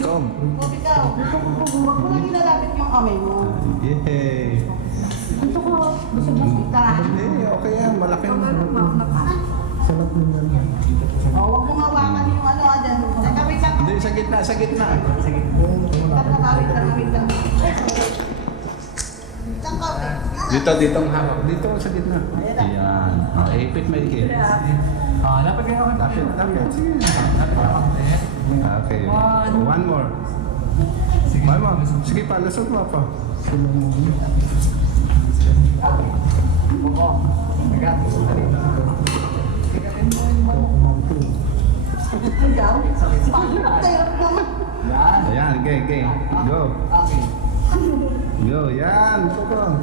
Tom. Ikaw, gusto ko huwag mo lang nilalapit yung kamay mo. Yay! Gusto ko, busog-busog ka. Hindi, okay yan. Malaki na. Sarap naman yan. Huwag mong hawakan yung ano, dyan. Wait lang. Hindi, sa gitna, sa gitna. Wait lang. Isang kape. Dito ang hawak. Dito sa gitna. Ayan. Ipit may ikit. Dapat kayo ako. Lapit. Sige. Okay. One more. One more. Sige pa, lusot mo pa. Ikaw? Hirap naman. Ayan, okay. Go. Go, yan. Tukong.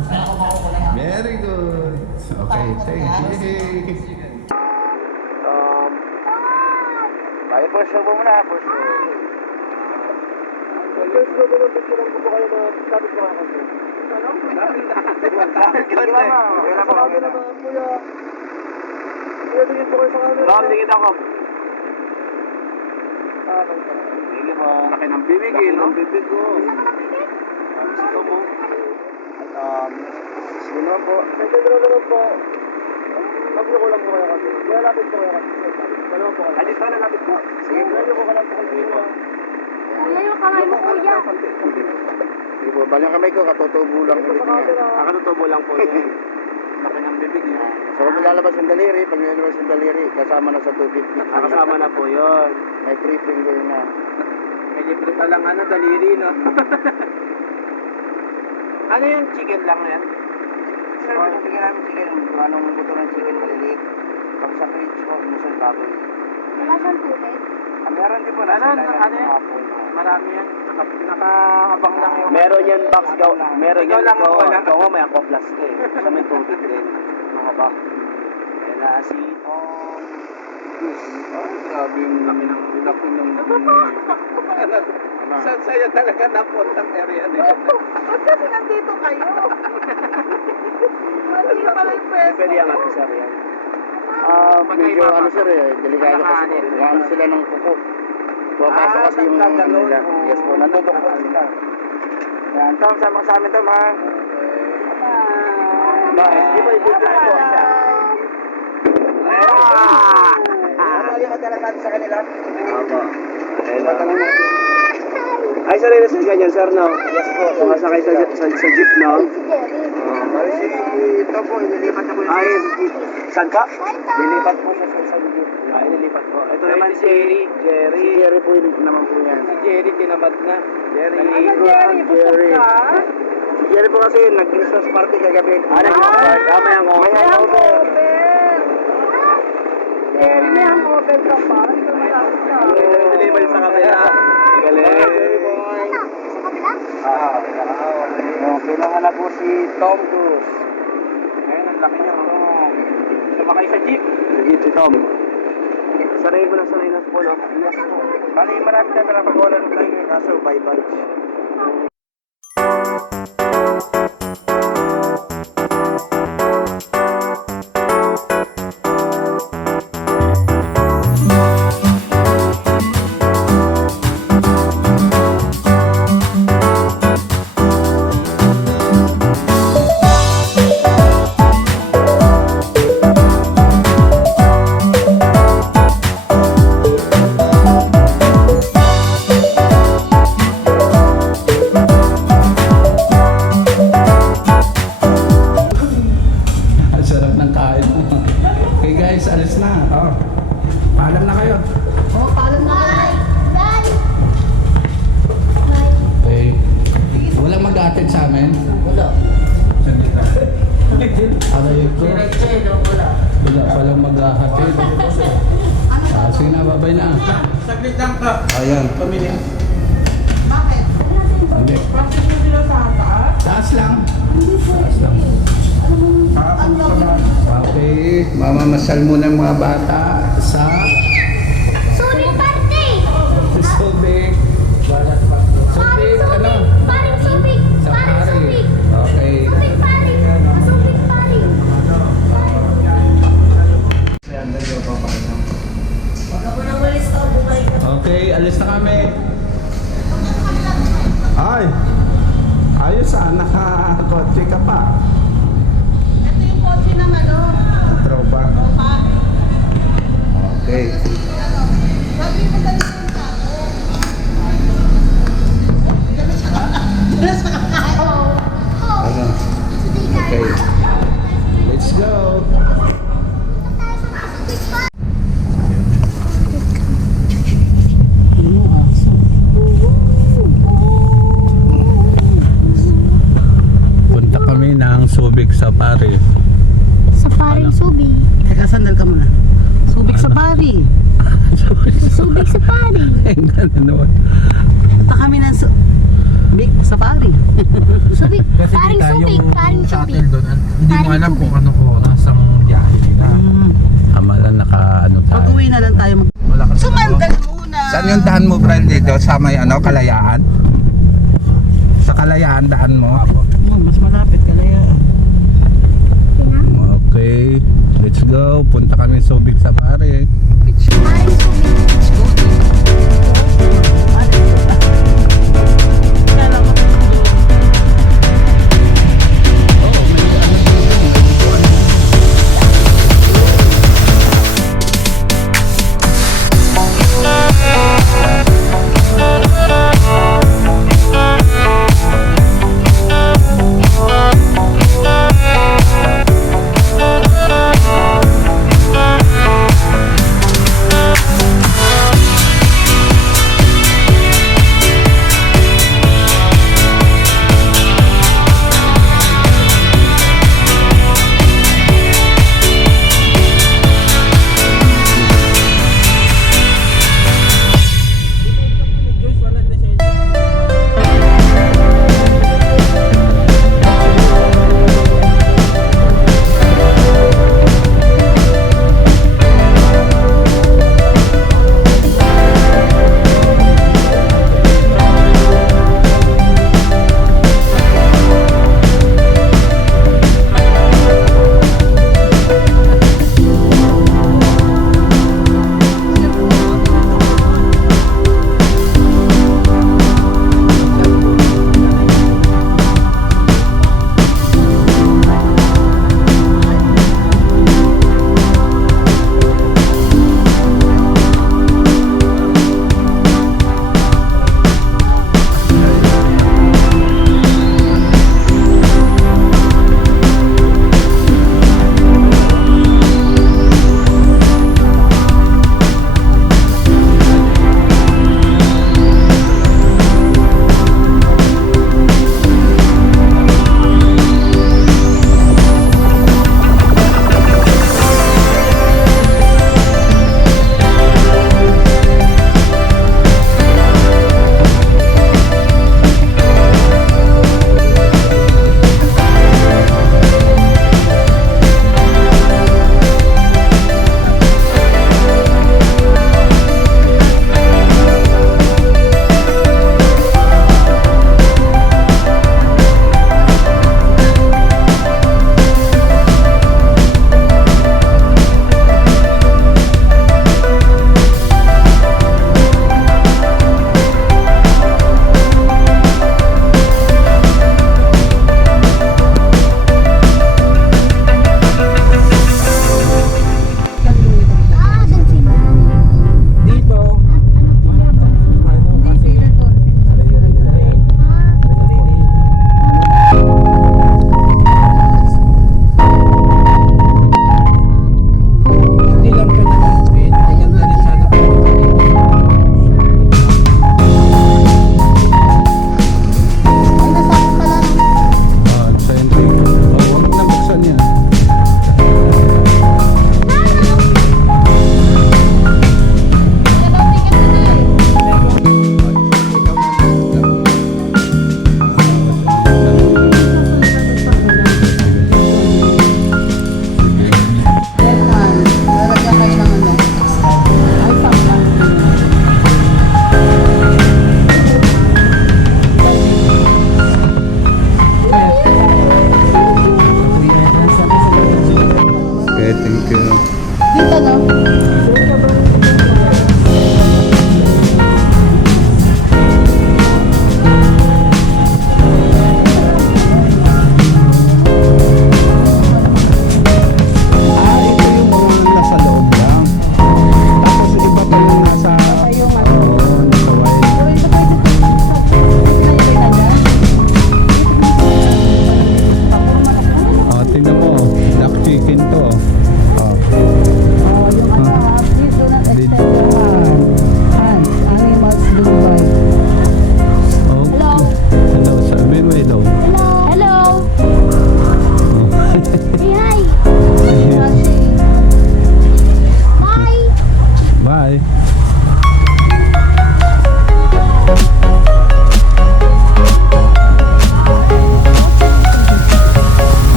Very good. Okay, thank you. Tayo po, show mo muna. First show. First show mo na, picture ko po kayo na lapit mga kasi. Ano? Lapit ka na. Kaya po kami naman, kuya. Kuya, tingin po kayo sa camera. Ram, tingin ako. Sige po. Laki ng bibig eh, no? Laki ng bibig ko. Gusto mo? Sige naman po. Second row naman po. Lapit ko lang po kayo kasi. Kaya lapit po kayo kasi. Dalawa po kayo. Ay, dito na lapit po. Sige, lapit ko ka lang po kayo. Kuya, yung kamay mo, kuya. Sige po, bali yung kamay ko, katutubo lang ulit niya. Katutubo lang po yun. Laki ng bibig niya. So, kung nilalabas yung daliri, pag nilalabas yung daliri, kasama na sa 250. Kasama na po yun. May 3 finger na. May libre pa lang daliri, no? Ano yung chicken lang yan? Sir, pinibigyan namin chicken. Anong buto ng chicken maliliit. Pag sa fridge po, minsan baboy. Wala siyang tubig. Meron din po na sila yan. Marami yan. Nakaabang lang yung... Meron yan box daw. Meron yan ito. Ikaw nga may aquaplas ka eh. Sa may tubig din. Mga ba? Kaya na si Tom. Ay, grabe yung laki ng Saya talaga napuntang area na yun. Ba't kasi nandito kayo? Mali pala yung pwesto. Pwede yan natin sir yan. Medyo ano sir eh. Delikado kasi po. Ano sila ng kuko. Papasok kasi yung nila. Yes po. Nandito ko sila. Yan. Tom, sama sa amin Tom ha. Bye. Di ba i-good lang po? Mali madala natin sa kanila. Opo. Ay, sir, ay nasa ganyan, sir, no? Yes po. Sumasakay sa jeep, no? Bali ito po, nilipat na po yung jeep. Saan pa? Nilipat po siya sa jeep. Ay, nilipat po. Ito naman si Jerry. Si Jerry po yun naman po yan. Si Jerry, tinamad na. Jerry. Si Jerry po kasi nag-Christmas party kagabi. Nag-Christmas party. May hangover. Jerry, may hangover ka pa. Hindi ka malapit ka. Nilipat sa kabila. Galing. Kailangan na po si Tom Cruise. Ngayon, ang laki niya. Sumakay sa jeep. Sa jeep si Tom. Sanay mo na po, no? Yes po. Bali, marami tayo pinapagawa ng tayo kaso by bunch. Paalam na kayo. Paalam na kayo. Bye! Okay. Walang mag-attend sa amin? Wala. Aray ko. Wala palang mag-attend. Sige na, babay na. Saglit lang ka. Ayan. Pamilya. Bakit? Hindi. Practice mo sila sa taas? Taas lang. Taas lang. Okay. Mamamasal muna ng mga bata sa Sulit party! Subic. Paring Subic, ano? subig! Paring subig! Sa Paring pare. subig! Okay. Subig paring! Subig paring! Okay, Ayos nakakotse ka pa. Ito yung kotse ng ano. Ang tropa. Tropa. Okay. Sabi mo dali yung tapo. Dala sa kakain. Ano? Okay. Let's go. Punta kami ng Subic Safari. Sa paring subi. Teka, sandal ka muna. Subic sa pari. Subig sa pari. Ano? Punta kami ng Big Safari. Subig. Kasi Paring kita subig. yung Paring subig. shuttle doon. Hindi mo Paring alam tubig. kung anong oras ang biyahe nila. Amalan tayo. Pag-uwi na lang tayo. Wala ka Sumandal muna. Saan yung daan mo, Brian, dito? Sa may Kalayaan? Sa Kalayaan, daan mo? Mas malapit kalayaan. Okay. Let's go. Punta kami sa Subic Safari. Paring subig.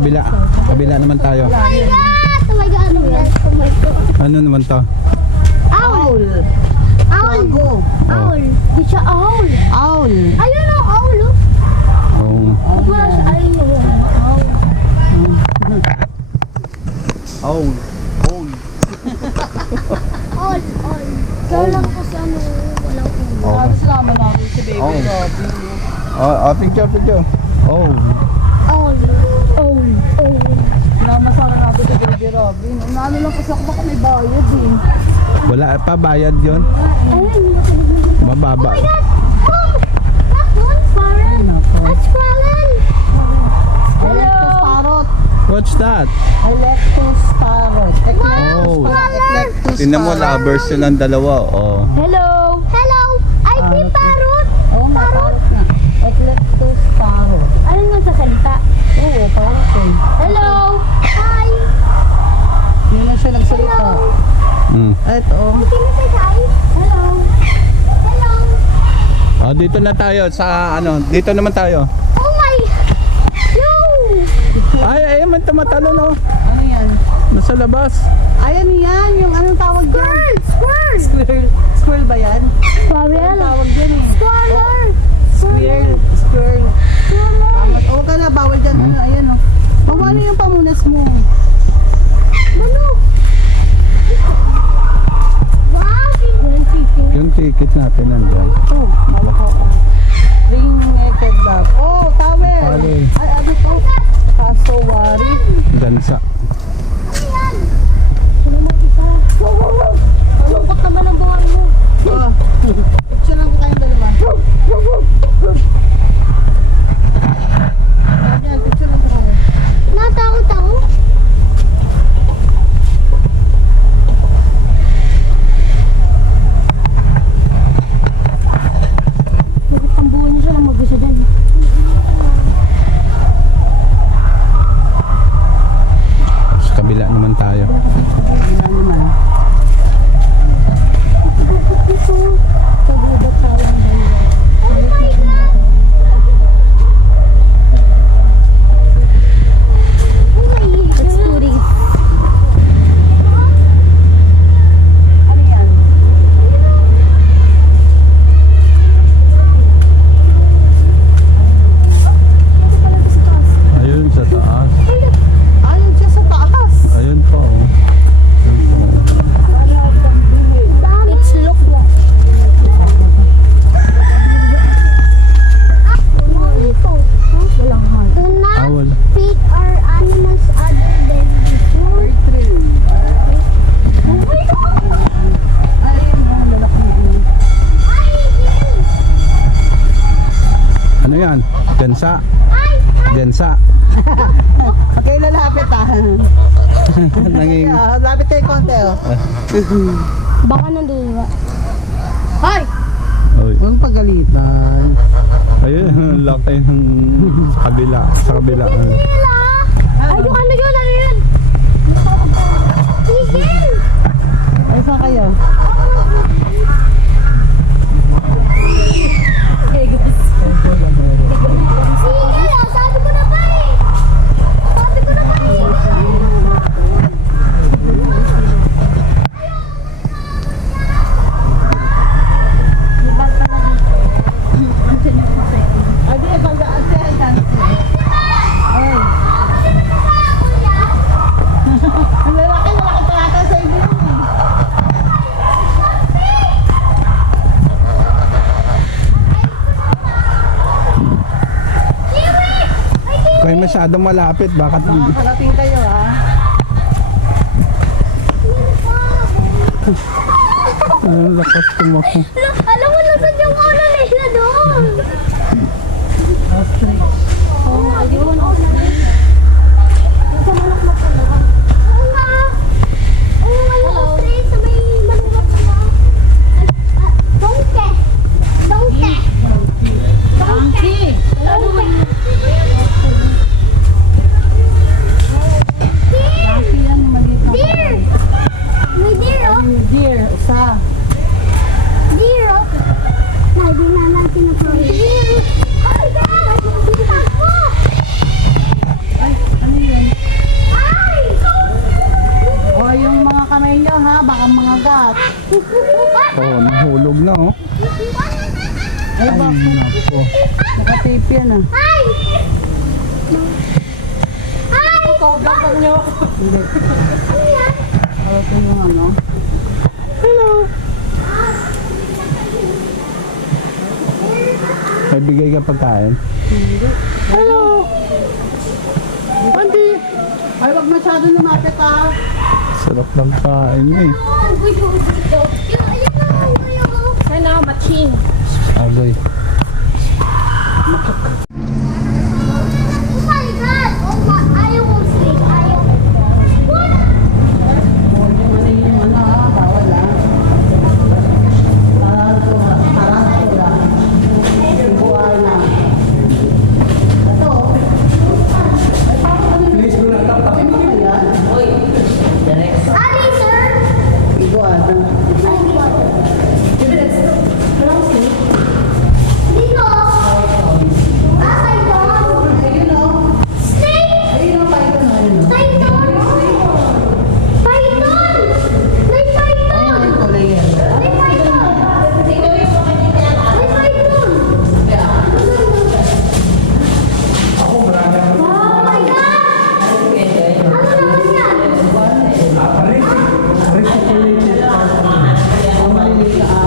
kabila. Kabila naman tayo. Oh my God! Oh my God! Oh my God! Oh my God! Ano naman to? Owl! Owl! Go. Owl! Di siya owl! Owl. Ayun o, owl oh! Oh. Pag wala siya, ayun o, owl. Oh. Owl! Owl! Kaya lang kasi ano, walang ulo. Oh. Sabi sinama namin si Baby Oh. Robby. Oh, picture. Oh. Owl! Owl! Owl! Sinama natin si Baby Robby. Ano lang kasi ako baka may bayad eh. Wala pa bayad 'yon. Ayun, nakinig na. Mababa. Oh my God! Oh! That one, Farron! That's Farron! Electus parrot. What's that? Electus parrot. Oh. Electus Tingnan mo, lovers yun ang dalawa. Oh. Hello! Hello! I see parrot! Oo nga, parrot nga. Electus parrot. Ano nga sa salita? Oo, parrot eh. Hello! Hi! Yun na siya nagsalita. Mm. Ito. Hindi na say hi? Hello! Hello! Oh, dito na tayo sa ano, dito naman tayo. Oh my! Yo! Ay, man tumatalo no. Ano yan? Nasa labas. Ayan yan, yung anong tawag dyan? Squirrel! Squirrel. Squirrel ba yan? Squirrel! Anong tawag dyan eh? Squirrel! Squirrel. Squirrel. Squirrel! Oo ka na, bawal dyan. Ano, ayan o. Mawala yung pamunas mo. Ano? Wow! Yan, chicken. Yung ticket natin nandiyan. Oh, malako ako. Ring-necked dog. Oh, towel. Towel. Ay, ano to? Kasowari. Gansa. Ano yan? Sino mo isa? Lungkot naman ang buhay mo. Oh. Picture lang ko kayong dalawa. Ayan, picture lang ko kayo. Natakot ako. Bakit ang buhay niya siya lang mag-isa dyan? Sa kabila naman tayo. Wala naman. Ito. Pagubat tayo ang dalawa. Oh my God! Oh my God! Let's do this. Ano yan? Ayun sa taas. Ayun siya sa taas. Ayun po. Oh. It's look like. Walang heart. Do not Awal. feed our animals other than before. Oh my God! Ayun, oh, lalaki mo. Ano yan? Gansa. Gansa. Okay, lalapit ah. Nanging Lapit kayo konti oh. Baka nandun ba? Hoy! Oy. Huwag pagalitan. Ayun, laki ng sa kabila. Sa kabila. Nila! Ay, yung ano yun? Ano yun? Tigil! Ay, saan kayo? Tigil! Oh, sabi ko na ba eh! Sabi ko na ba eh! Adi, pagdaan siya. Ay. Ang lalaki pa yata sa inyo. Kaya masyadong malapit. Bakit? Makakarating kayo ha. Ang lakas tumakbo. Alam mo, nasan yung ulo nila doon? Oo nga, yun. Sa manok na pala. Oo nga. Oo nga, yung ostrich sa may manok na pala. Donkey. Donkey. Donkey. Donkey. Donkey yan, yung maliit na. Deer. May deer, oh. Deer, isa. Deer, oh. Oh, nahulog na oh. Ay, Ay, nako. nakatape yan ah. Ay! Ay! Gabang niyo. Hindi. Ano yan? Ito yung ano. May bigay ka pagkain? Hello! Auntie! Ay, wag masyado lumapit ah. Sarap ng kain niya eh. Sana machine. Agay. Oh my God! Oh my, ayaw ko sleep. Ayaw ko. What? Huwag yung ano yung ano ah. Bawal ah. Tarantula. Buwan na. Ito. Ay, parang ano yun? Ay, ano ba yan? Ali, sir? Iguan. Ay, dito. Kay Don. Ayun o. Snake. Ayun o, python o. Ayun o. Python. Python. May python. Ayun yung kulay yan. May python. May python. Oh my God! Ano naman yan? Ang malilit na ahas.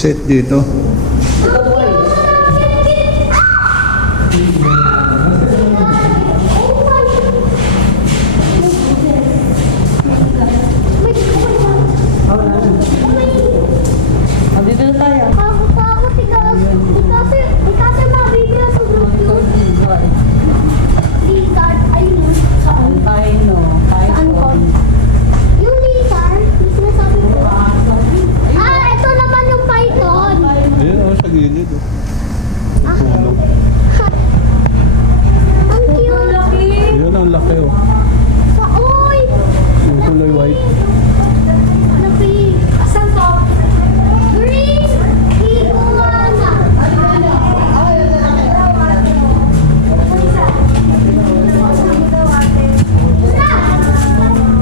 Set dito. Andito na tayo. Takot, kasi mabibigyan sa Bluetooth. Lizard, ayun. Saan? Tayo no. Saan ko? Yung lizard, yung sinasabi ko. Ito naman yung python. Ayun oh, sa gilid oh. Ah. Tulog. Ang cute. Ayun ang laki oh. Sa oy! Yung kulay white. Laki. Saan to? Green iguana.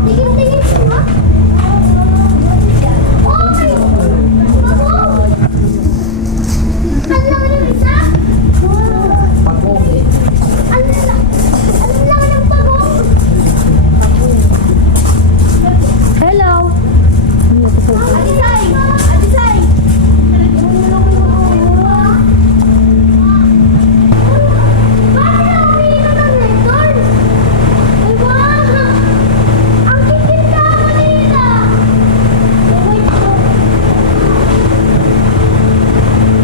Tingin-tingin mo. Oy! Bago! Ang laki ng isa? Ang laki ng pagong! Hello! Adisay! Adisay! Bakit ako umiinom ng record? Ay, wow! Ang kikit ka kanina! Oh my God!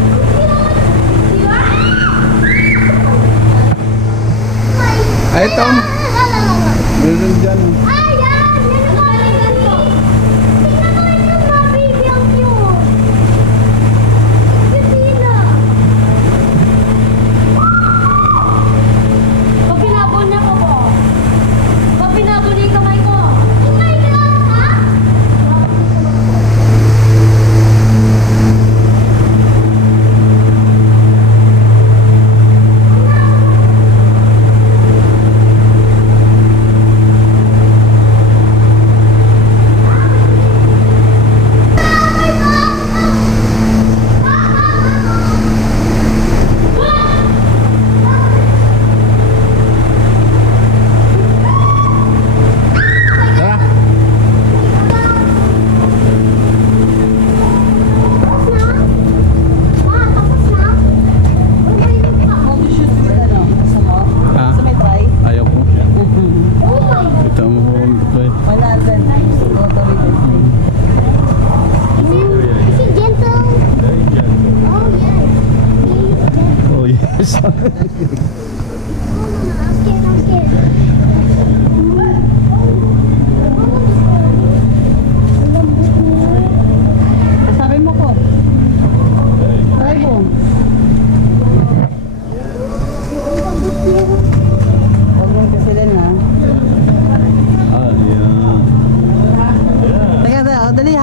Ang cute! Di ba? Ay, ito. Meron dyan. Ay, yan! Yan ang galing ganito! Tingnan mo ito, mga baby, ang cute! Cute nila! Pag pinabon niya ko po. Pag pinabon niya yung kamay ko. Oh my God, ha?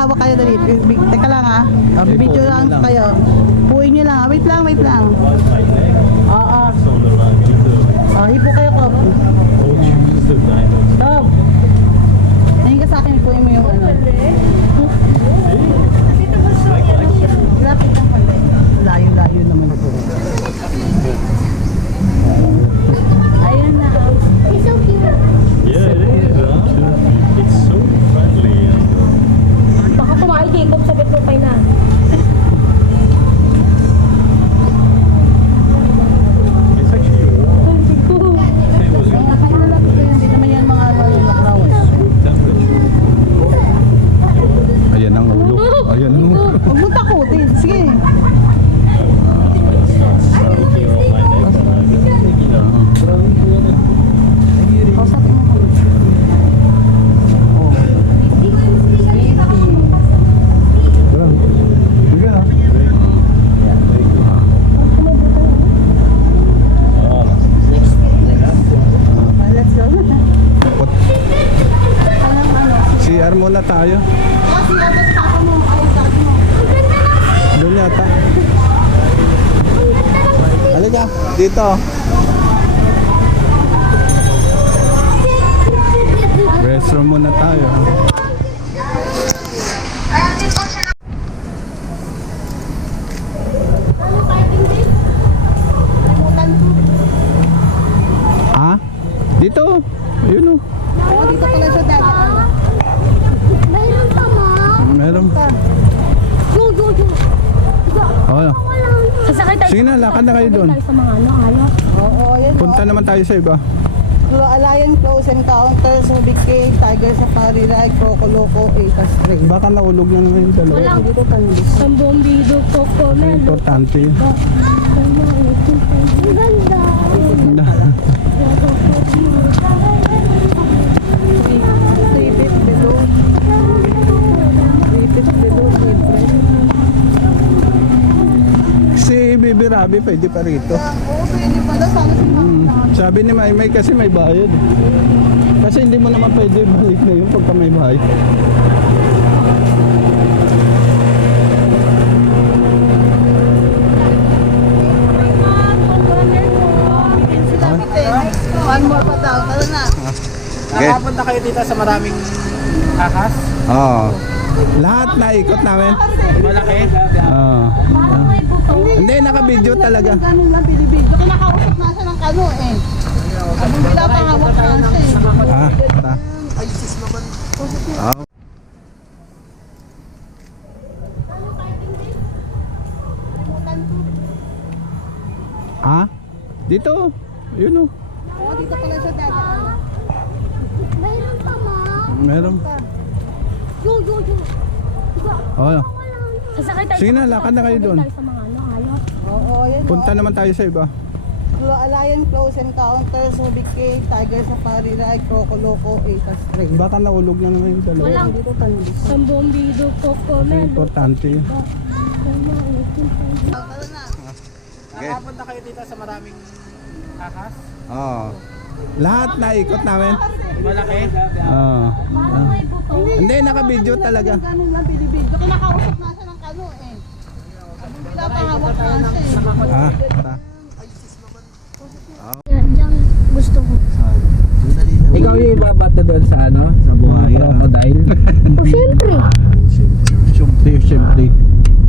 hawak kayo dali. Teka lang ha. Video lang kayo. Puhin nyo lang ha. Wait lang, wait lang. Oo. Hipo kayo ko. Stop. Nahing ka sa akin, puhin mo yung ano. Lapit lang pala. Layo-layo naman ito. Ayan na. He's so cute. Yeah, it is. It's so friendly. Baka kumain, Jacob, sabit mo pa na. It's actually warm. It was Hindi naman yan mga lakaw. temperature. Ayan ang ulo. Ayan ang ulo. Huwag mo takutin. Sige. Soaking on my neck when I was picking up. Kausapin mo kami. Sige ah. Let's go na. CR muna tayo. Kasi abot pa ako mo. Ay, sabi mo. Doon yata. Halika, dito. Restroom muna tayo. Ah? Dito. Ayun o. Oo, dito pala siya dati. Mayroon pa, ma. Meron. Go, go, go. Oh. Sasakay tayo. Sige na, lakad na kayo doon. Tayo sa mga ano, hayop. Oo, yan. Punta naman tayo sa iba. Alliance Close Encounters, Subic Cave, Tiger Safari Ride, Coco Loco, Atas Trail. Baka naulog na naman yung dalawa. Walang Dito tayo. Sambombido, Cocomel. Importante yun. Ang ganda. Tripit below. Tripit below, libre. Si Bibi Rabi pwede pa rito. Oo, pwede pala. Sana Sabi ni Maymay kasi may bayad. Kasi hindi mo naman pwede balik na yun pagka may bayad. One more pa daw. Tara na. Nakapunta kayo dito sa maraming ahas? Oo. Lahat na ikot namin. Malaki? Oo. Parang may buto. Hindi, naka-video talaga. Ganun lang, binibidyo. Kinakausap na siya ng kano eh. Ang bila pa hawak na siya eh. Ah, ta. Ah? Dito. Yun o. Oo, dito pala siya dati. Mayroon pa, ma. Meron. Go, go, go. Oo. Sasakay tayo. Sige na, lakad na kayo doon. Tayo sa mga ano, hayop. Oo, yan. Punta naman tayo sa iba. Alliance Close Encounters, Subic Cave, Tiger Safari Ride, Coco Loco, Atas Trail. Baka naulog na naman yung dalawa. Walang Dito tayo. Sambombido, Cocomel. Importante yun. Tara na. Nakapunta kayo dito sa maraming ahas? Oo. Lahat na ikot namin. Malaki? Oo. Parang may buto. Hindi, naka-video talaga. Ganun lang, binibidyo. Kinakausap na siya ng kano eh. Ang bila pa hawak na siya eh. Ah, ta. Yan, gusto ko. Ikaw yung ibabato doon sa ano? Sa buhay? Crocodile? O, syempre. Siyempre.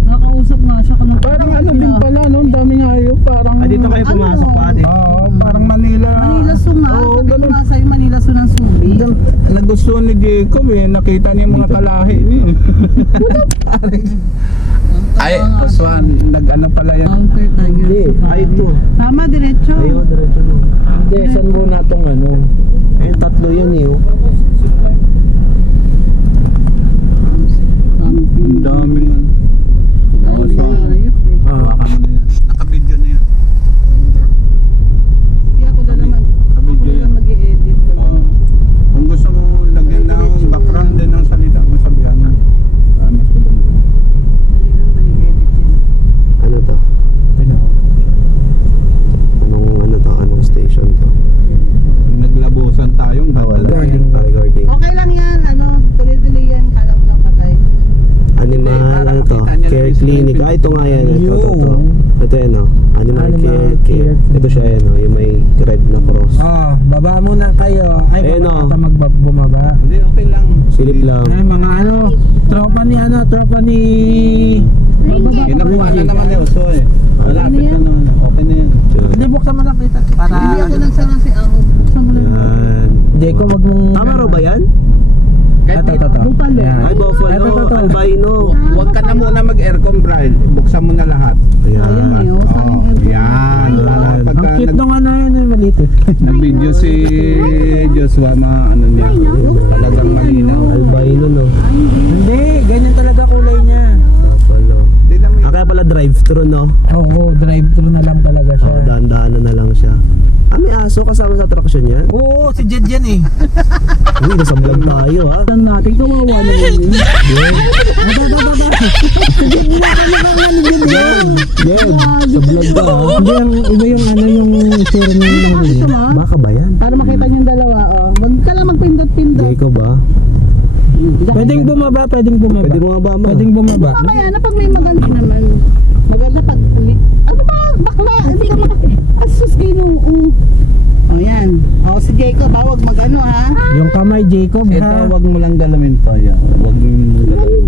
Nakausap na siya kano. Parang ano din pala, no? Ang daming hayop. Parang... Dito kayo pumasok pa, ate. Oo, parang Manila. Manila Zoo nga. Oo, Sabi ko ganun. nga sa'yo, Manila Zoo ng Subi. Nagustuhan ni Jacob eh. Nakita niya yung mga kalahi niya. Ay, Swan, nag-ano pala yan. Counter Tiger Safari. ito. Tama, diretso. Diretso mo. Hindi, saan muna itong ano? Ayun, tatlo yan eh. Oh. Ang daming ano. Oo, so, ano na yan. Naka-video na yan. Sige ako na naman. Naka-video yan. Mag-i-edit. Oo. Kung gusto mo lagyan ng background din ng salita mo, sabihan na. Ano to? Anong station to? Naglabusan tayong ganda. Garden. Okay Care Clinic. Ah, ito nga yan. Ito. Ito yan, oh. Animal Care. Ito siya yan, oh. Yung may red na cross. Baba muna kayo. Ay, Ayun, baka oh. ata bumaba. Hindi, okay lang. Silip lang. Ay, mga tropa ni Kinakuha na naman yung uso eh. Malapit na naman. Okay na yan. Hindi, buksan mo na kita. Para... Hindi ako nagsara si Ako. Buksan mo lang. Yan. Jeko, wag mong... Tama raw ba yan? Ito. Ayan. Ay, buffalo, Ito. albino. Huwag ka na muna mag-aircon, Brian. Buksan mo na lahat. Ayun eh. Oh, sayang yung Yan. Para Ang pagka cute nung ano yun, maliit eh. nag-video si Joshua, ano niya, talagang malinaw. Albino, no? Hindi, ganyan talaga kulay niya. Buffalo. Hindi naman Ah, kaya pala drive-thru, no? Oo, drive-thru na lang talaga siya. Oh, dahan-dahanan na lang siya. Ah, may aso kasama sa attraction yan? Oo, si Jed yan eh. Uy, nasa vlog tayo, ha? Saan natin kawawa na yun. Yan, sa vlog ka, ha? Hindi, ang iba yung share niya yung nahuli niya. Baka ba yan? Para makita niyo yung dalawa, oh. Huwag ka lang magpindot-pindot. Jacob, ha? Pwedeng bumaba. Pwede mo nga ba, ma? Pwedeng bumaba. Kaya na pag may maganda naman. Maganda pag... Ano ba? Bakla? Hindi ka asus kayo Oh, yan. Oh, si Jacob, huwag mag-ano, ha? Yung kamay, Jacob, ito, ha? wag mo lang galamin to. Yan. Wag mo galamin.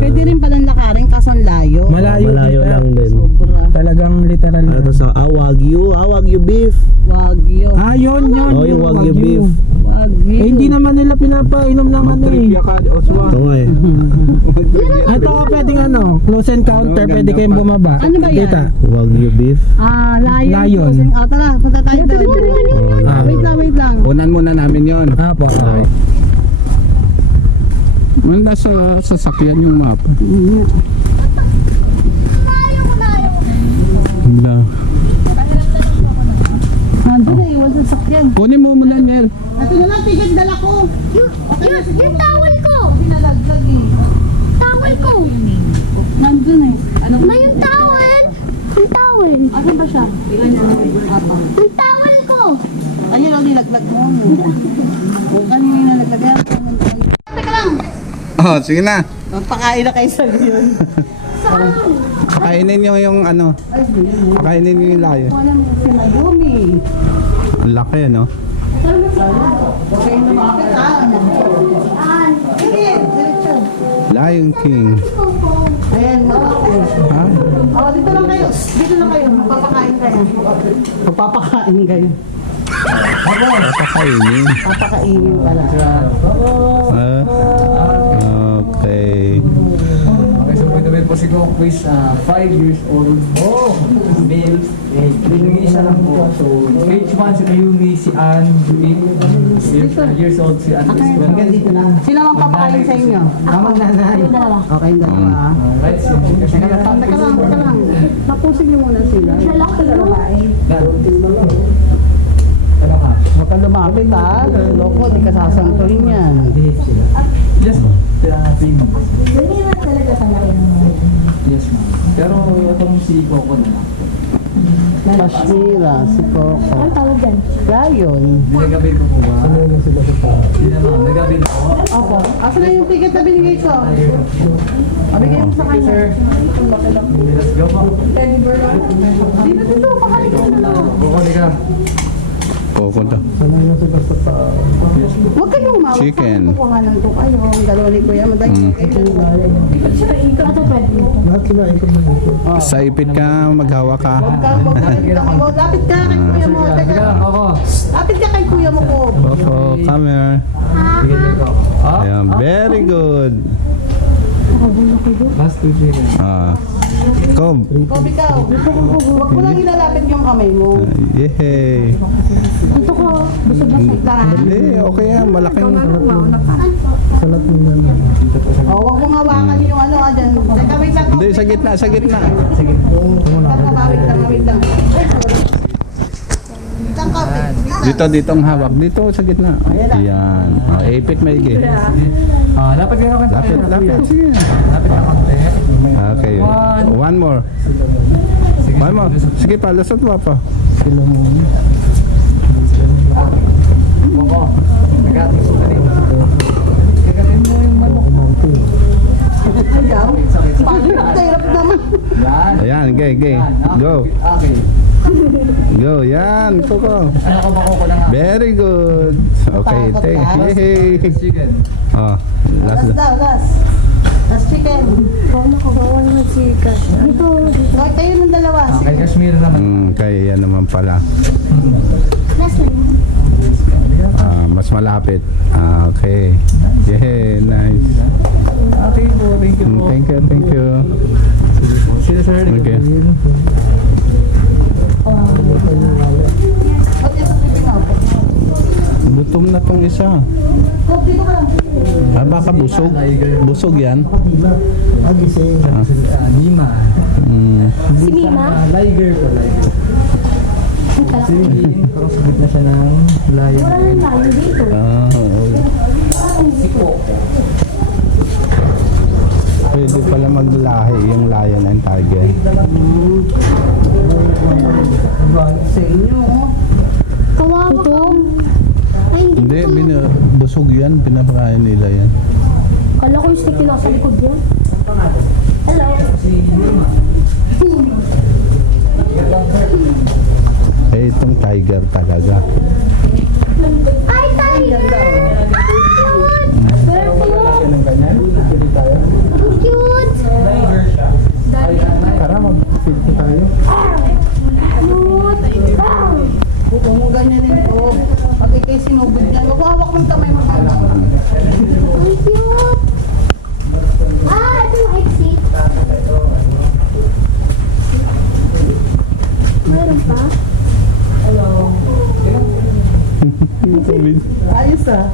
Pwede rin palang lakarin kasan layo. Malayo lang din. Sobra. Talagang literal Ano na. to sa Wagyu beef. Wagyo. Yun. Oh, yung Wagyu beef. Wagyo. Eh, hindi naman nila pinapainom ng ano eh. Trivia ka, Joshua. Ito nga eh. Ito, pwedeng close encounter, pwede kayong bumaba. Ano ba yan? Kita. Wagyu beef. Lion. Oh, tara, punta tayo doon. Wait lang. Unan muna namin yon. Apo. Well, nasa sasakyan yung map. Wala. Nandun na, iwan sa sakyan. Kunin mo muna, Nel. Ito na lang, ticket dala ko. Yung towel ko! Pinalaglag eh. Towel ko! Nandun eh. Ano? Na yung towel! Yung towel! Asan ba siya? Ilan niya apa? Yung towel ko! Ano yung nilaglag mo? Kung ano yung nilaglag mo? Teka lang. Oh, sige na. Magpakain na kayo sa yun. Kainin nyo yung ano. Kainin nyo yung layo. Wala mo si Mayumi. Ang laki, no? Okay na bakit ah? Sige, diretso. Lion King. Ayan, Ha? oh, dito lang kayo. Dito lang kayo. Magpapakain kayo. Magpapakain kayo. Papakainin. Papakainin pala. Ah, okay. Okay, so pwede po si Coco is 5 years old. Oh! Male. Yung isa lang po. So, age 1 si Mayumi, si Ann, 8 years old si Ann. Hanggang dito lang. Sino ang papakain sa inyo? Mag-nanay. Okay, yung dalawa ah. Right, so, kasi Teka lang. Tapusin niyo muna sila. Lalaki babae. ano ka? Huwag ka lumapit ha. Loko, di ka sasantuhin yan. Yes, ma'am. Payment. Ganyan na talaga kalaki ng Yes, ma'am. Pero itong si Coco na lang. Kashmira, si Coco. Ang tawag dyan? Lion. Nagabil ko po ba? Ano na sila sa Hindi na ma'am, nagabil ko. Opo. Asan na yung ticket na binigay ko? Bigay mo sa kanya. Let's go po. Dito, pakain ka na lang. Coco, di ka. Pupunta. Huwag kayong umawag. Chicken. Kukuhanan ko kayo. Ang dalawa ni Kuya. Madali kayo. Ikaw ito pwede. Sa ipit ka, maghawa ka. Huwag lapit ka kay Kuya mo. Teka Teka. lang, Coco. Lapit ka kay Kuya mo ko. Coco, come here. Bigyan niyo Coco. Ayan, very good. Last 2 chicken. Come. Kobe ka. Huwag mo lang ilalapit yung kamay mo. Yay. Ito ko. Busog-busog. Hindi, okay yan. Malaking. Oh, huwag mong hawakan yung ano dyan. Teka, wait lang. Hindi, sa gitna, sa gitna. Wait lang. Isang kape. Dito ang hawak. Dito, sa gitna. Yan. Ipit maigi. Dapat kayo kan Lapit. Sige. Dapat ka konti. Okay. One more. One more. Sige pa, lusot mo pa. Coco. Nagatin mo na rin. Nagatin mo yung manok mo. Ayaw. Paano Ayan, gay. Go. Okay. Go, yan. Koko. Ano ko makukuha na nga? Very good. Okay, Takot thank ka? you. Chicken. Oh, Last last. daw, last. Last chicken. Bawal naman sikas. Ito. Kahit tayo ng dalawa. Kay Kashmir naman. Kaya yan naman pala. Last na yun. Mas malapit. Okay. Yeah, nice. Okay po, thank you po. Thank you. Sige po. Sila sir, Okay. Gutom na tong isa. Baka busog. Busog yan. Nima. Si Mima? Liger po, liger. Sige, cross breed na siya ng lion. Wala nang tayo dito. Pwede pala maglahi yung lion and tiger. Sa inyo. Kawawa ka. Ay, hindi. Hindi, busog yan. Pinapakain nila yan. Kala ko yung stick yung nasa likod niya. Hello. Eh, itong tiger talaga. Ay, tiger! Cute! Very cute! Tara, mag-feed ko tayo. Cute! Huwag mo ganyanin ko. Pag ikay sinugod niya, maghawak ng kamay mo. Ay, cute! Ito yung exit. Mayroon pa? Ayos ah.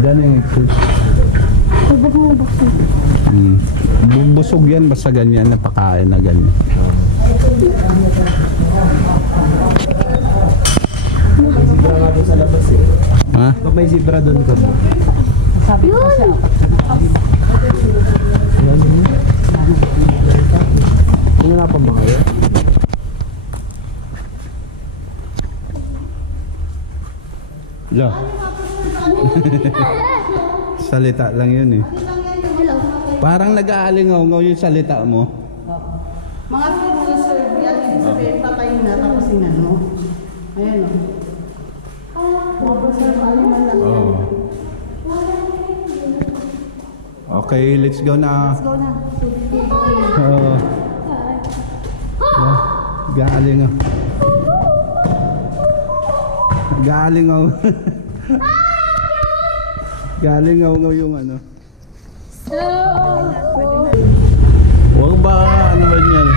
Diyan yung exit. Huwag mo nabuksan. Busog yan, basta ganyan, napakain na ganyan. Ha? May zebra doon ko. Yun! Ano na pa ba kayo? Lo. Salita lang yun eh. Hello. Parang nag-aalingaw-ngaw yung salita mo. Mga serve yan, ibig sabihin patay na tapos inano. Ayan o. Serve aliman lang. Oh. Okay, let's go na. Go na. Oo. Gaalingaw. Gaalingaw. Gaalingaw-ngaw yung ano. Huwag ba ano ba yan?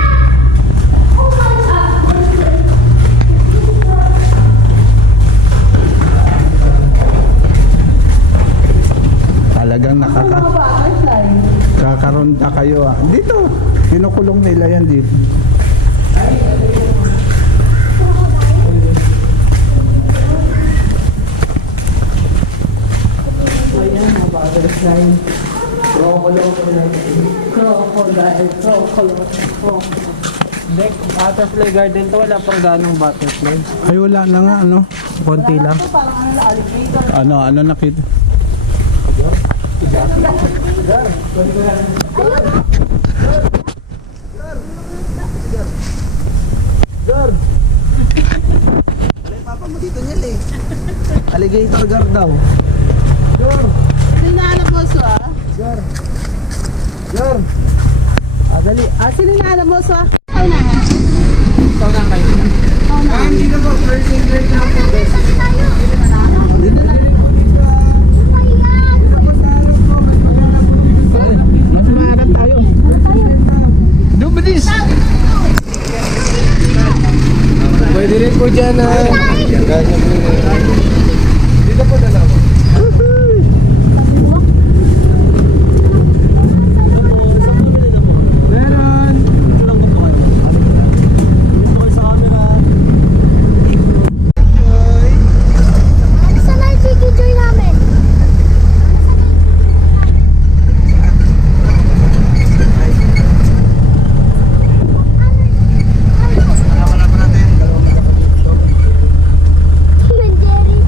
Talagang kakaronda kayo ah. Dito, kinukulong nila yan dito. Ayan, mga butterfly. Crocodile. Butterfly garden to, wala pang ganong butterfly. Ay wala na nga ano. Konti lang. Parang ano na, alligator. Ano nakita? Dito niya eh. Alligator guard daw. Sinanap mo so ah. Gar. Dali. Sinanap mo so ah. Ikaw na kayo. Hindi na po. First and third na po. Dito na. Mas maharap tayo. Dubilis! Pwede rin po dyan na. Dito po dalawa. Meron. Dito kayo sa camera. Saan na yung picture namin? Tom and Jerry.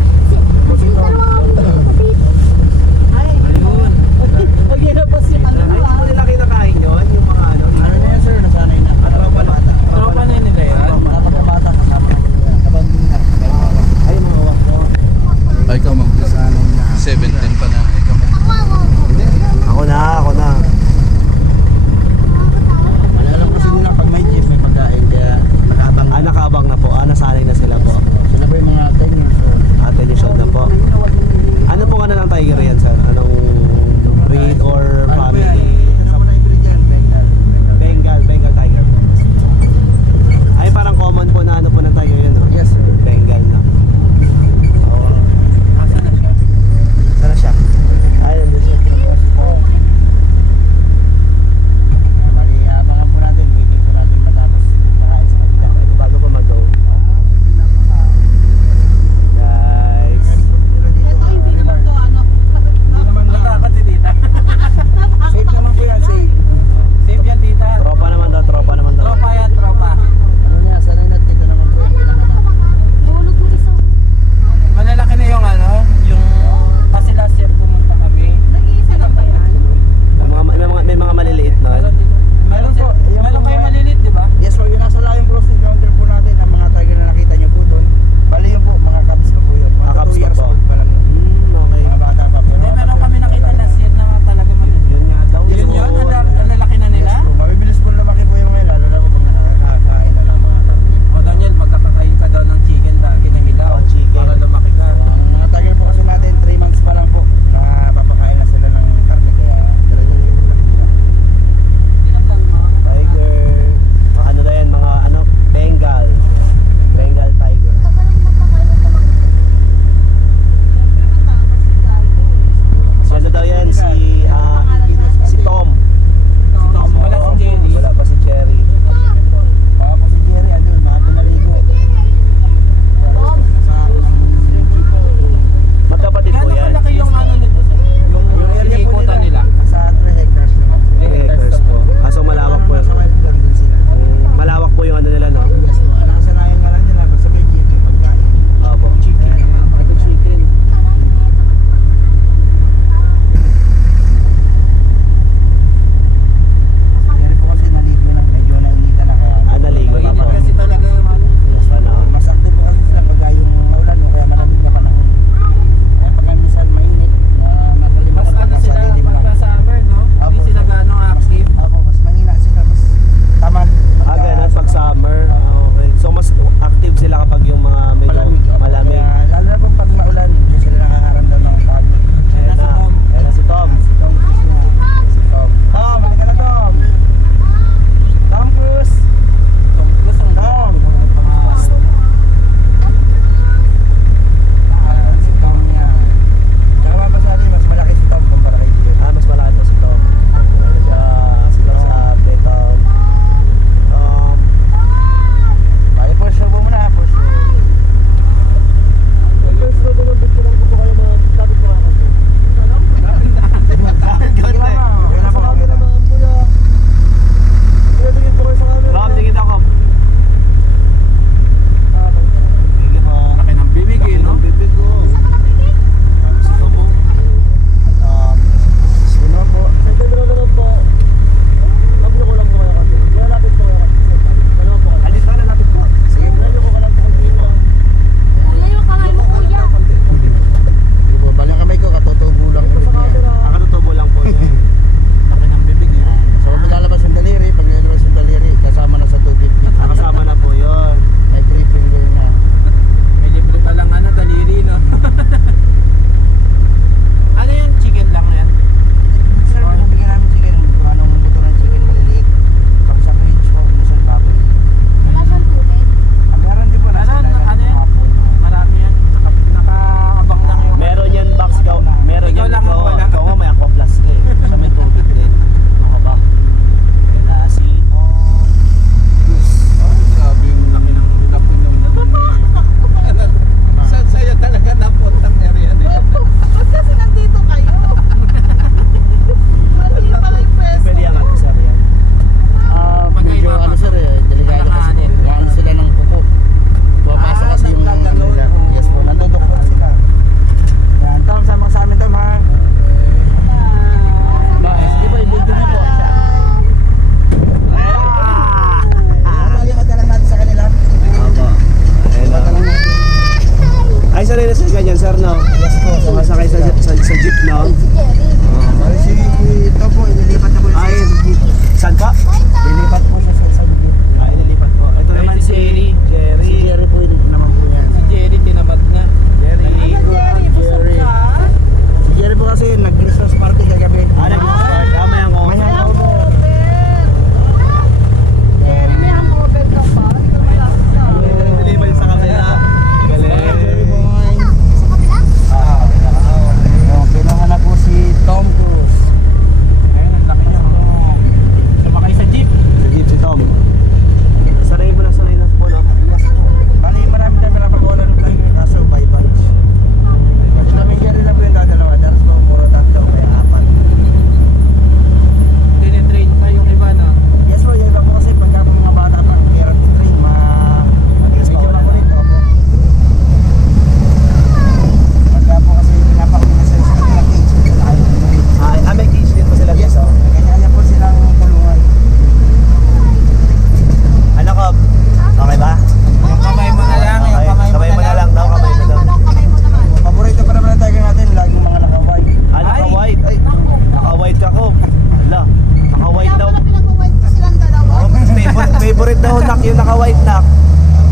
Favorite daw yung naka-white nak.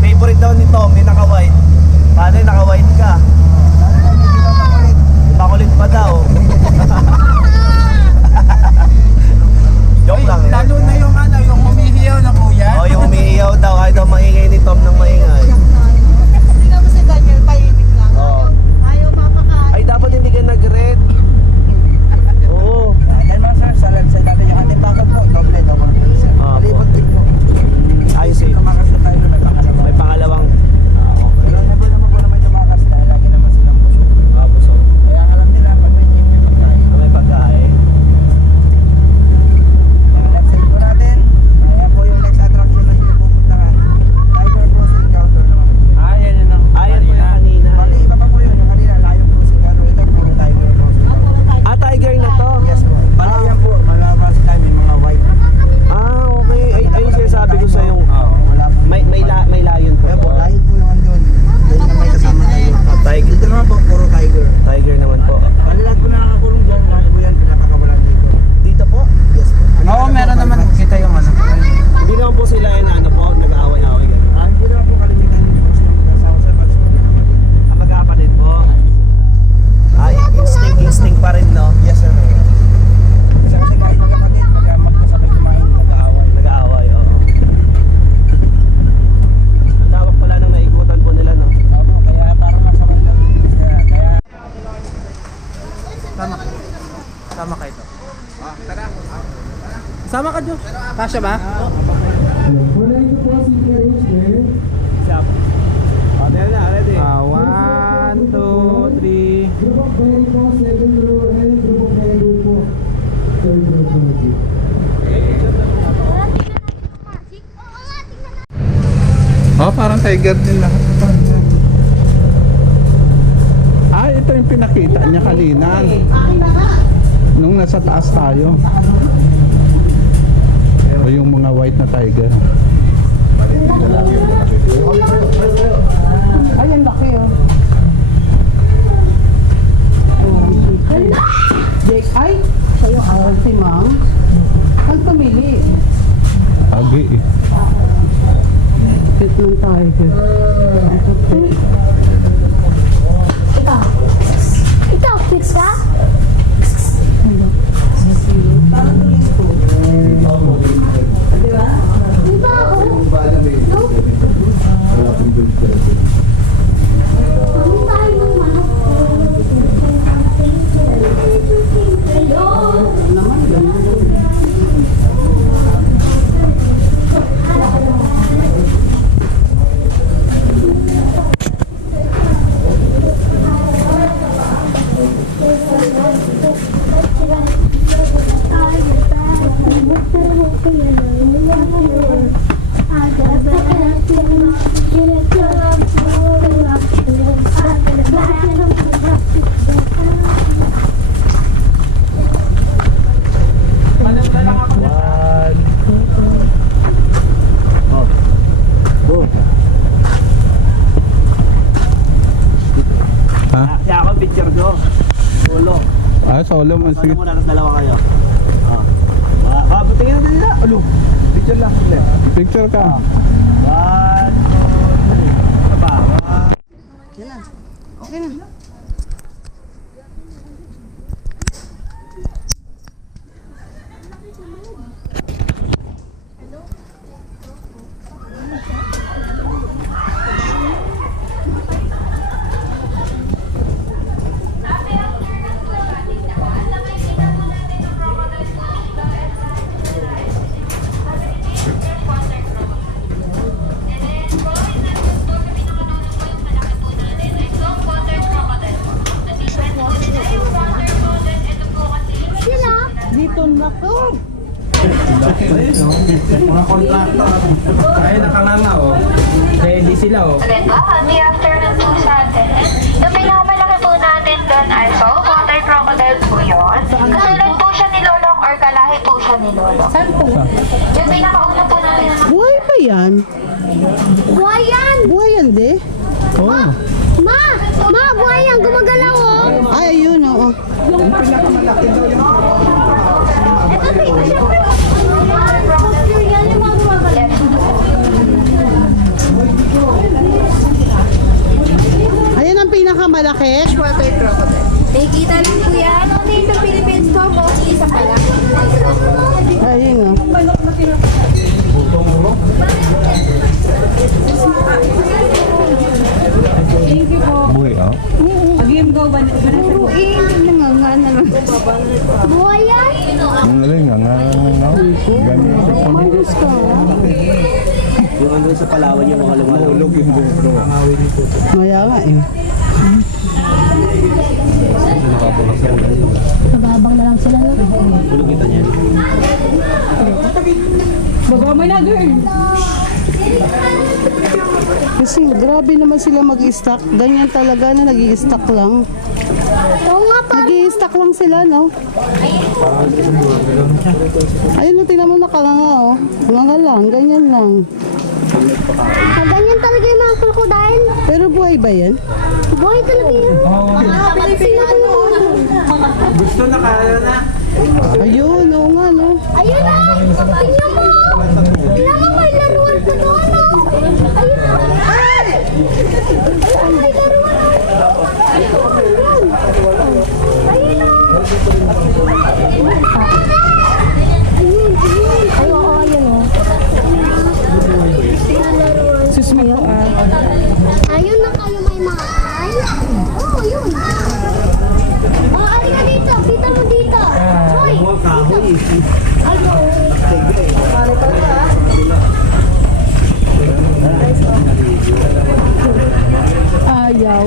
Favorite daw ni Tom, yung naka-white. Paano yung naka-white ka? Makulit pa daw. Joke lang. Lalo na yung ano, yung humihiyaw na kuya. Oh, yung umiiyaw daw. Ayaw daw maingay ni Tom ng maingay. Tingnan mo si Daniel, tahimik lang. Oo. Ayaw mapakain. Ay, dapat hindi ka nag-red. Oo. Dahil mga sir, sa dati yung ating bakod po, doble sir. Ah, Malibot din po. Ayos eh. Tumakas na tayo may pangalawa. May pangalawang. Pero never naman po na may tumakas dahil lagi naman silang busog. Busog. Kaya ang alam nila, pag may jeep, may pagkain. May pagkain. Kaya left side po natin. Ayan po yung next attraction na yung pupuntahan. Tiger Crossing Counter naman po. Yan yun ang Ayan po yung kanina. Bali, iba pa po yun. Yung kanina, layong crossing counter. Ito po, Tiger Crossing Counter. Ah, tiger na to. Yes po. Bali, yan po, malabas namin mga white. Ah, okay. Ay, sinasabi ko sa yung Wala po. may layon po. Kaya po, lahit po yung andun. Doon na may kasama tayo. Tiger. Dito naman po, puro tiger. Tiger naman po. Bali, lahat po na nakakulong dyan. Lahat po yan, pinapakawalan dito. Dito po? Yes po. Oo, meron naman. Kita yung ano. Hindi naman po sila yung ano po, nag-aaway-aaway gano'n. Hindi naman po kalimitan yung po silang mag-asawa sa mas po. Ah, magkakapatid po. Ay, instinct pa rin, no? Yes sir. Kasi kahit magkapatid, pag magkasabay kumain, nag-aaway. Nag-aaway, oo. Ang lawak pala ng naikutan po nila, no? Opo, kaya parang masabay lang. Kaya Sama ka ito. Sama ka, Jo. Kasya ba? Siya po. O, tayo na, ready? 1, 2, 3. Oh, parang tiger din lahat. Ah, ito yung pinakita niya kanina. Nung nasa taas tayo. O yung mga white na tiger. Ay, ang laki oh. Jake, ay, sa'yo si Ma'am. Ang pumili. Agi eh. Cute ng tiger. Ikaw, fix ka? Di ba ako? No? Kami tayo ng manok. Hello? Naman, ganun. Ha? Kaya ako, picture ko. Ulo. Ah, solo mo. Solo Sige. muna, tapos dalawa kayo. Tingin na nila. Ulo. Picture lang. Picture ka. 1, 2, 3. Isa pa. Yan na. Okay na. Sila? Dito na ko. Mga contractor. Ay, nakanganga, oh. Ready sila, oh. May afternoon po sa atin. Yung pinakamalaki po natin doon ay saltwater crocodile po yun. Katulad po siya ni Lolong or kalahi po siya ni Lolong. Saan po? Yung pinakauna po natin na Buhay pa yan? Buhay yan! Buhay yan, de? Oh. Ma! Ma, buhay yan! Gumagalaw oh! Ay, ayun, oo. Ito picture! Yan yung mga gumagalaw. malaki? Water crocodile. Nakikita lang po yan. Ano dito Philippines ko? Most isa pala. Ayun, oh. Buhay, oh. Buhay yan? Ang galing, nga ganyan siya. Yung ano sa Palawan yung mga lumalulog. Maya nga eh. Babang na lang sila. Tulog kita niyan. Kasi grabe naman sila mag-stock. Ganyan talaga na nag-i-stock lang. Oo nga pa. Nag-i-stock lang sila, no? Ayun, no, tingnan mo nakanganga, oh. Nganga lang, ganyan lang. Ganyan talaga yung mga crocodile. Pero buhay ba yan? Buhay talaga yun. Gusto na kaya na. Ayun, oo nga, no? Ayun na! Tingnan mo! Tingnan mo, may laruan pa doon, no? Ayun na! Ay! Ayun, may laruan, no? Ayun na! Ayun, ayun. Ay, oo, ayun, oh. Sus mo yun. Ayun na kayo may mga ay. Oo, yun. Oh, ali ka dito. Kita mo dito. Hoy. Ayaw.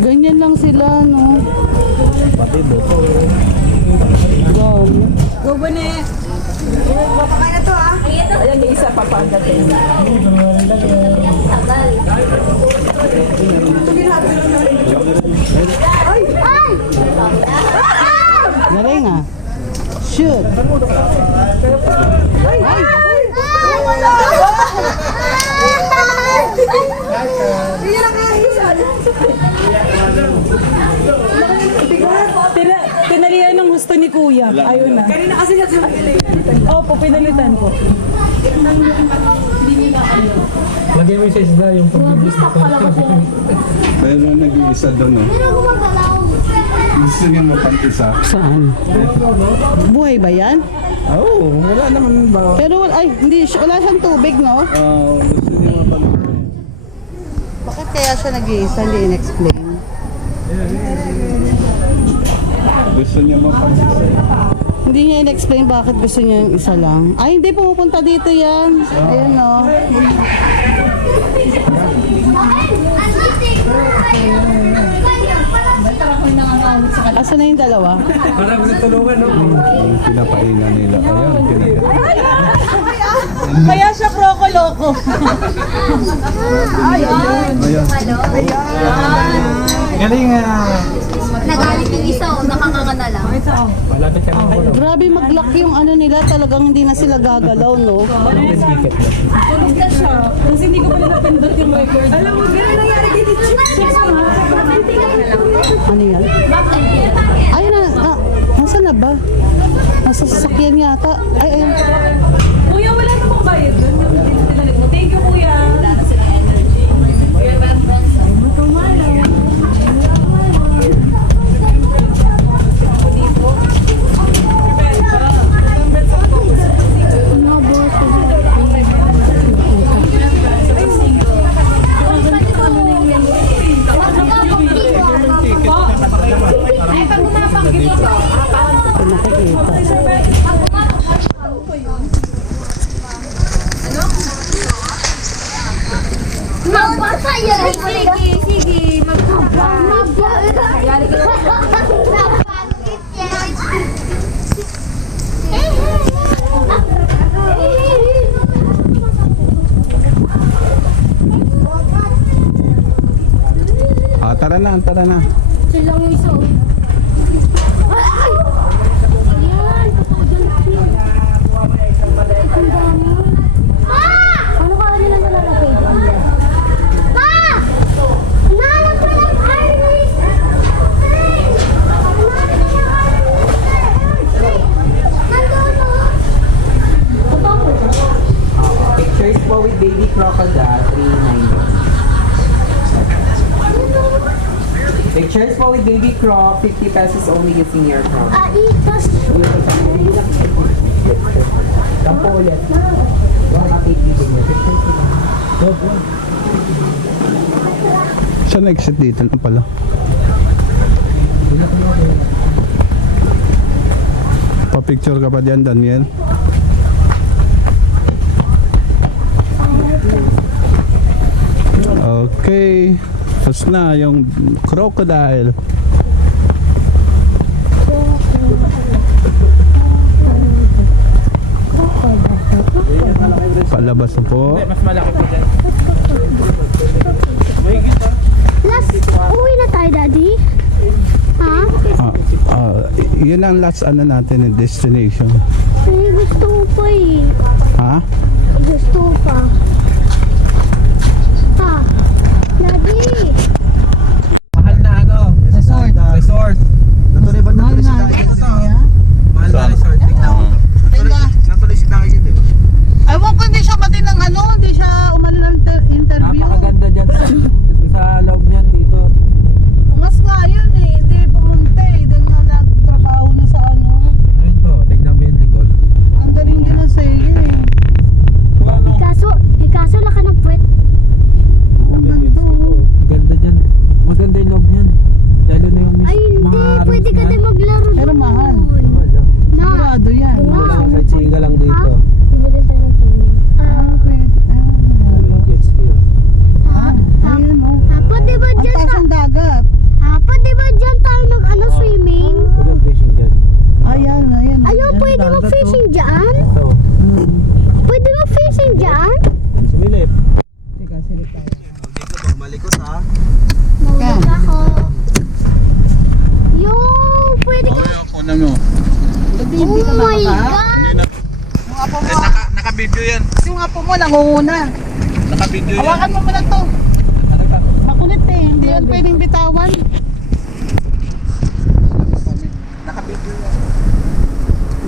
Ganyan lang sila, no? Pati boto. Wow. Ay! Galing ah. Shoot. Ay! Ay! Wala! Pinalitan ng gusto ni Kuya. Ayun na. Kanina kasi Opo, pinalitan ko. Lagyan mo yung sa isda yung pag-ibig na Pero nag-iisa doon, oh. Pero gumagalaw. Gusto niya mapag-isa. Saan? Buhay ba yan? Oo, wala naman ba? Pero ay, hindi, wala siyang tubig, no? Gusto niya mapag-isa. Bakit kaya siya nag-iisa? Hindi in-explain. Gusto niya mapag-isa. Hindi niya in-explain bakit gusto niya yung isa lang. Ay, hindi, pumupunta dito yan. Ayun, no? Asa na yung dalawa? Para gusto tulungan, no? Yung pinapainan nila. Ayan, Kaya siya kroko-loko. Ayan. Galing Nagalit yung isa, nakakanga na lang. malapit ka na. Grabe mag-lock yung ano nila. Talagang hindi na sila gagalaw, no? Tulog na siya. Kasi hindi ko pala napindot yung record. Alam mo, gano'n nangyari kay Teacher. Ano yan? Ayun na, nasa na ba? Nasa sasakyan yata. Ay, ayun. Kuya, wala namang bayad doon. Yung tinalig mo. Thank you, Kuya. Wala na silang energy. Magbasaya! Sige, magbasaya! Yari ka Tara na, tara na. silang yung isa. Ay! Ayan, ang dami. Pa! Ano ka nila nalalapay dyan? Pa! Nahanap ko ng Iris! Nahanap ko ng Iris! Nandun o! Pictures po with baby crocodile, 390. with baby croc, 50 pesos only yung senior croc. Itas. Tampo ulit. Yung kapit dito niya. Saan exit dito na pala? Pa-picture ka pa diyan, Daniel? Okay. Tapos na yung crocodile. Palabas na po. Mas malaki po dyan. Last, uwi na tayo, Daddy. Ha? Yun ang last ano natin, destination. Ay, gusto ko pa eh. Ha? Gusto ko pa. Pa. Daddy. Mahal na ano? Resort. Resort. Natuloy ba natuloy si Daki? Mahal na resort. Natuloy si Daki dito. Ewan ko, hindi siya pati ng ano, hindi siya umali ng interview. Napakaganda dyan sa loob niyan dito. Mas nga yun eh, hindi pumunta eh. Dahil nga nagtrabaho na sa ano. Ayun to, tignan mo yung likod. Ang galing din na sa'yo eh. Kaso laka ng puwet. Ang ganda oh. Ganda dyan. Maganda yung loob niyan. Lalo na yung Ay, hindi. Pwede ka din maglaro Pero doon. mahal. Na. Sigurado yan. Wow. Sa chinga lang Ha? dito. Bibili tayo ng ganyan. Jet ski. Ha? Ayun oh. Pwede ba Ang dyan taas ng dagat. pwede ba dyan tayo swimming? Ano fishing dyan? Ayan, ayan. Ayaw, Ayan, pwede dagat, oh. mag-fishing dyan? Ito. Pwede mag-fishing dyan? Sumilip. Teka, silip tayo. Dito pag malikot ha. Mahulog ako. Yo, pwede ka. Ako na mo. Hindi, Oh hindi ka my nakaka. God! Yung apo mo, Naka-video yan. yung apo mo nangunguna. Naka-video yan. Hawakan mo muna to. Makulit eh, hindi yan pwedeng bitawan. Naka-video yan.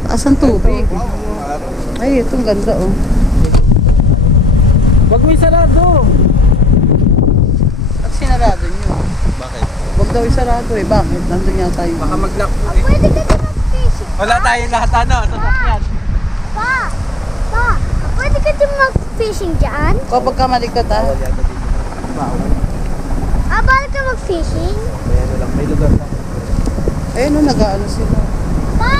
Taas ang tubig. Ay, itong ganda oh. Wag mo isarado. At sinarado nyo. Bakit? Huwag daw isarado eh. Bakit? Nandun yata tayo. Baka mag-lock po eh. Pwede ka din mag-fishing. Wala tayong lahat ano, sasakyan. Pa! Pwede ka din mag-fishing dyan? Kapag ka malikot ah. Bawal ka mag-fishing? May ano lang, may lugar lang. Ayun oh, nag-ano sila. Pa!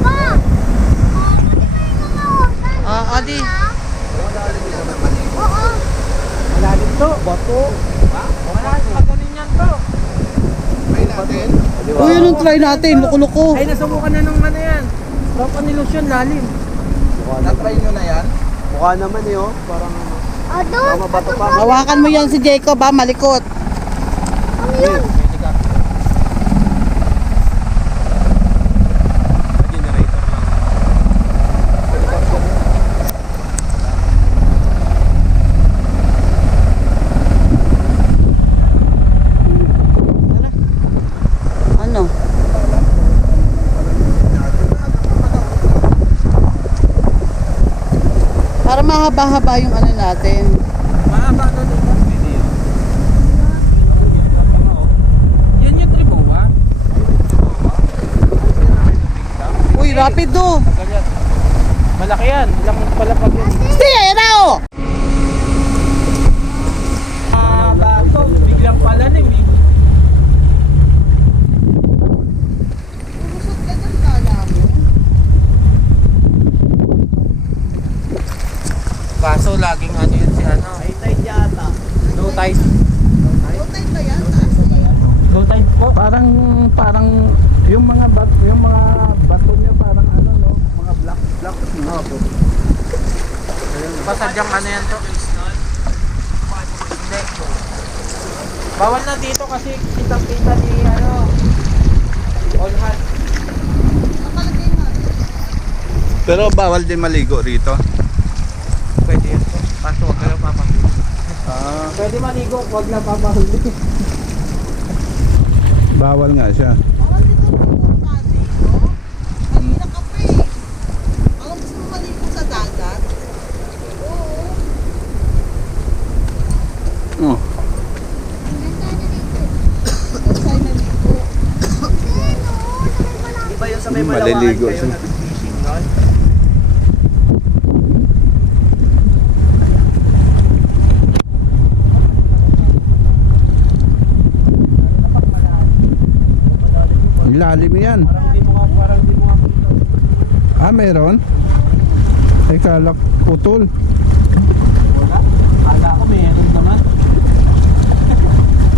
Pwede kayo gumawasan? Adi. Oo. Malalim to. Bato. Ha? Malalim. Magaling yan to. Uy, yun ang try natin. Loko-loko. Ay, nasubukan na nung ano yan. Rock on illusion, lalim. Na-try nyo na yan? Mukha naman eh oh. Parang Doon. mabato pa. Hawakan mo yan si Jacob ha, malikot. Ano yun? Ano? Para mahaba-haba yung ano natin. Mahaba na doon. Yan yung triboa. Uy, rapido. Ganyan. Malaki yan. Ilang palapag yan. Sira oh! Bato. Biglang palalim eh. Kaso laging ano yun si ano. May tide yata. Low tide. Low tide po. Parang yung mga bato niya parang ano no, mga black no. Pasadyang ano yan to? Hindi. Bawal na dito kasi kitang-kita ni ano. All hands. Pero bawal din maligo rito. Pwede yan po. Kaso huwag kayo papahuli. Pwede maligo, huwag na papahuli. Bawal nga siya. Kanina ka pa eh. Alam gusto mo maligo sa dagat? Oo. Oh. Huwag tayo naligo. Maliligo siya. Lalim yan. Parang di mo nga Ah, meron? Ay, kala putol. wala. Kala ko meron naman.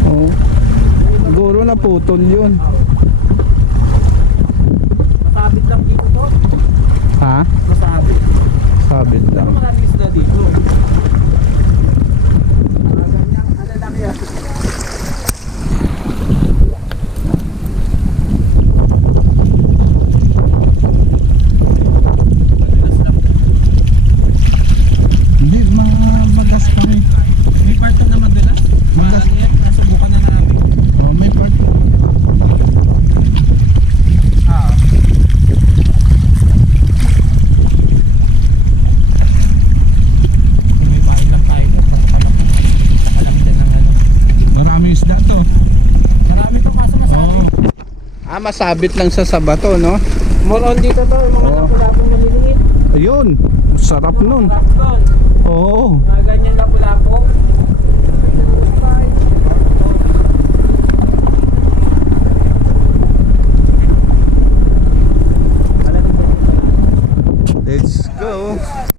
Oo. Siguro na putol yun. Masabit lang dito to. Ha? Masabit. Sabit lang. Maraming isda dito. Ganyang kalalaki yan. Hindi, magas pa rin. May part na madulas. Magas. Yan, nasubukan na namin. Oh, may part. Ah. May bahay lang tayo doon. Pakalam din ng ano. Maraming isda to. Marami to kaso masabit. Ah, masabit lang sa sabato, no? More on dito to, yung mga Oo. lapu-lapong maliliit. Ayun, sarap nun. Sarap doon. Oo. Mga ganyan lapu-lapo. Let's go.